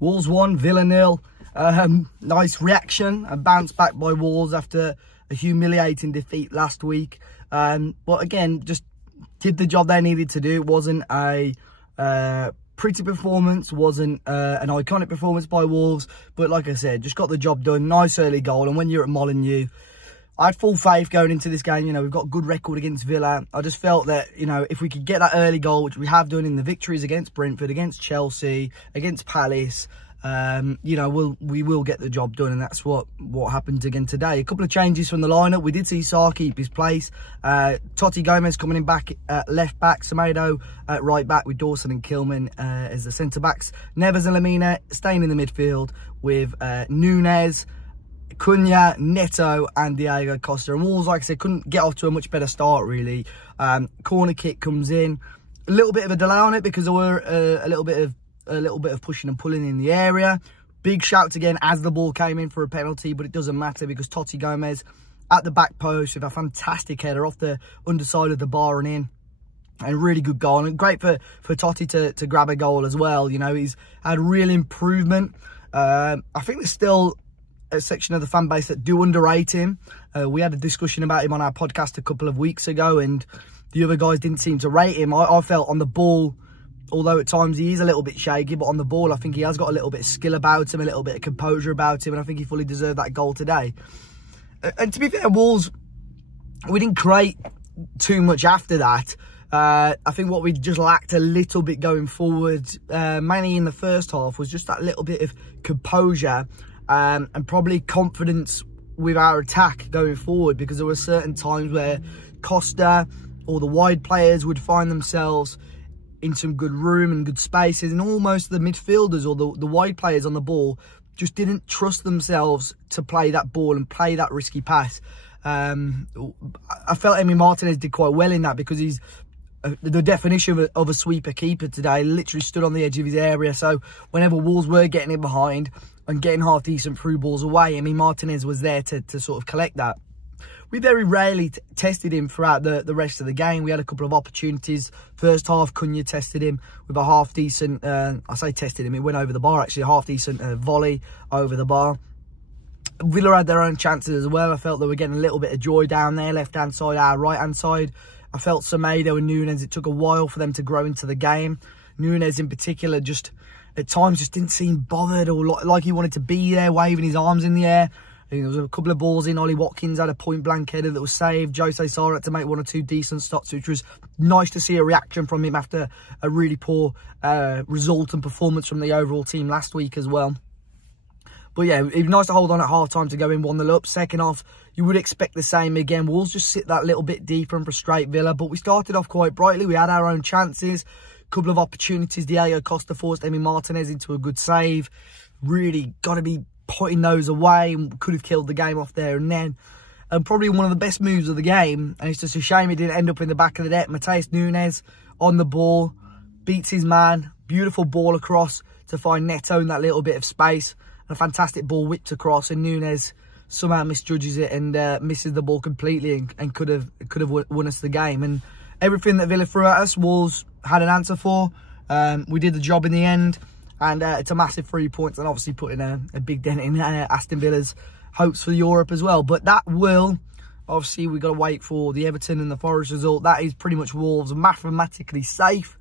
Wolves 1, Villa 0. Nice reaction and bounce back by Wolves after a humiliating defeat last week. But again, just did the job they needed to do. It wasn't a pretty performance, wasn't an iconic performance by Wolves, but like I said, just got the job done. Nice early goal, and when you're at Molineux, I had full faith going into this game. You know, we've got a good record against Villa. I just felt that, you know, if we could get that early goal, which we have done in the victories against Brentford, against Chelsea, against Palace, you know, we will get the job done, and that's what happened again today. A couple of changes from the lineup. We did see Sarr keep his place. Toti Gomes coming in back at left back, Semedo at right back with Dawson and Kilman as the centre backs. Neves and Lamina staying in the midfield with Núñez, Cunha, Neto and Diego Costa. And Wolves, like I said, couldn't get off to a much better start, really. Corner kick comes in. A little bit of a delay on it because there were a little bit of pushing and pulling in the area. Big shouts again as the ball came in for a penalty, but it doesn't matter because Toti Gomes at the back post with a fantastic header off the underside of the bar and in. And a really good goal. And great for Toti to grab a goal as well. You know, he's had real improvement. I think there's still a section of the fan base that do underrate him. We had a discussion about him on our podcast a couple of weeks ago, and the other guys didn't seem to rate him. I felt on the ball, although at times he is a little bit shaky, but on the ball I think he has got a little bit of skill about him, a little bit of composure about him, and I think he fully deserved that goal today. And to be fair, Wolves, we didn't create too much after that. I think what we just lacked a little bit going forward, mainly in the first half, was just that little bit of composure and probably confidence with our attack going forward, because there were certain times where Costa or the wide players would find themselves in some good room and good spaces, and almost the midfielders or the wide players on the ball just didn't trust themselves to play that ball and play that risky pass. I felt Emi Martinez did quite well in that, because he's the definition of a sweeper keeper today. Literally stood on the edge of his area, so whenever Wolves were getting in behind and getting half decent through balls away, Emi Martinez was there to sort of collect that. We very rarely tested him throughout the rest of the game. We had a couple of opportunities. First half, Cunha tested him with a half-decent, I say tested him, it went over the bar actually, a half-decent volley over the bar. Villa had their own chances as well. I felt they were getting a little bit of joy down there, left-hand side, our right-hand side. I felt Semedo and Núñez, it took a while for them to grow into the game. Núñez in particular just, at times, just didn't seem bothered or like he wanted to be there, waving his arms in the air. There was a couple of balls in. Ollie Watkins had a point-blank header that was saved. Jose Sarr had to make one or two decent stops, which was nice to see a reaction from him after a really poor result and performance from the overall team last week as well. But yeah, it was nice to hold on at half-time to go in 1-0 up. Second half, you would expect the same again. Wolves just sit that little bit deeper and frustrate Villa. But we started off quite brightly. We had our own chances. A couple of opportunities. Diego Costa forced Emi Martinez into a good save. Really got to be putting those away, and could have killed the game off there and then. And probably one of the best moves of the game, and it's just a shame it didn't end up in the back of the net. Matheus Núñez on the ball, beats his man, beautiful ball across to find Neto in that little bit of space, and a fantastic ball whipped across, and Núñez somehow misjudges it and misses the ball completely and could have won us the game. And everything that Villa threw at us, Wolves had an answer for. We did the job in the end. And it's a massive 3 points, and obviously putting a big dent in Aston Villa's hopes for Europe as well. But that will, obviously, we've got to wait for the Everton and the Forest result. That is pretty much Wolves mathematically safe.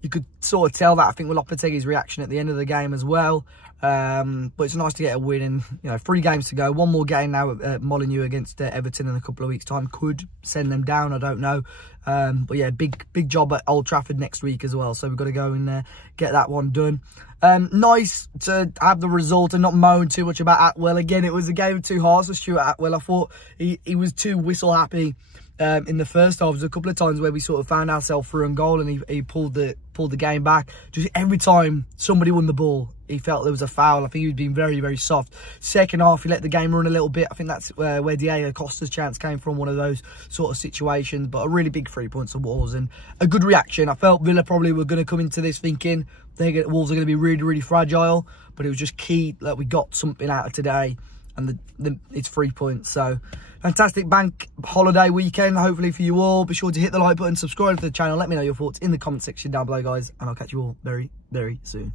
You could sort of tell that, I think, with Lopetegui's reaction at the end of the game as well. But it's nice to get a win, and, you know, 3 games to go. One more game now at Molineux against Everton in a couple of weeks' time. Could send them down, I don't know. But yeah, big job at Old Trafford next week as well. So we've got to go and get that one done. Nice to have the result and not moan too much about Atwell. Again, it was a game of two halves for Stuart Atwell. I thought he was too whistle happy in the first half. There was a couple of times where we sort of found ourselves through on goal, and he pulled the game back. Just every time somebody won the ball, he felt there was a foul. I think he was being very, very soft. Second half, he let the game run a little bit. I think that's where Diego Costa's chance came from, one of those sort of situations. But a really big 3 points of Wolves and a good reaction. I felt Villa probably were going to come into this thinking Wolves are going to be really, really fragile. But it was just key that we got something out of today. And it's 3 points. So, fantastic bank holiday weekend, hopefully for you all. Be sure to hit the like button, subscribe to the channel. Let me know your thoughts in the comment section down below, guys. And I'll catch you all very, very soon.